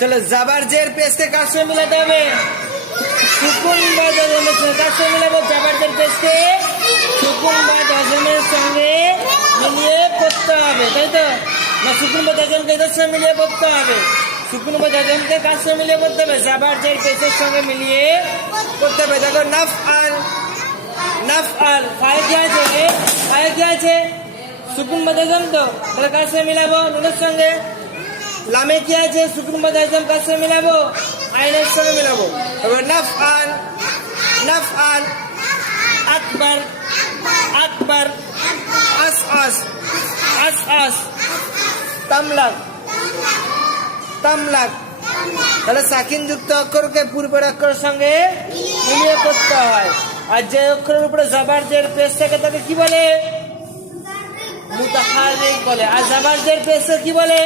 चलो जबर जेर पेश के काश में मिलाते হবে সুকুন বা জজমের সঙ্গে কাশ में মিলাবো জবর জের পেশ के সুকুন বা জজমের সঙ্গে মিলিয়ে পড়তে হবে তাই তো না সুকুন বা জজমকে এর সঙ্গে মিলিয়ে পড়তে হবে সুকুন বা জজমকে কাশ में মিলিয়ে পড়তে হবে জবর জের পেশের সঙ্গে মিলিয়ে পড়তে হবে দেখো নাফআল ফায়ে কি আছে সুকুন বা জজম তো তাহলে কাশ में মিলাবো নুনের সঙ্গে লামে কি আছে সুকুন বা জজম কাশ में মিলাবো আইনের সঙ্গে মিলাবো এবার নাফআল আকবার আসআস তামলাক তাহলে সাকিন যুক্ত অক্ষরকে পূর্বের অক্ষরের সঙ্গে মিলিয়ে করতে হয় আর যে অক্ষরের উপরে জবর জের পেশ থাকে তাকে কি বলে মুতাহাররিক বলে আর জবর জের পেশ কি বলে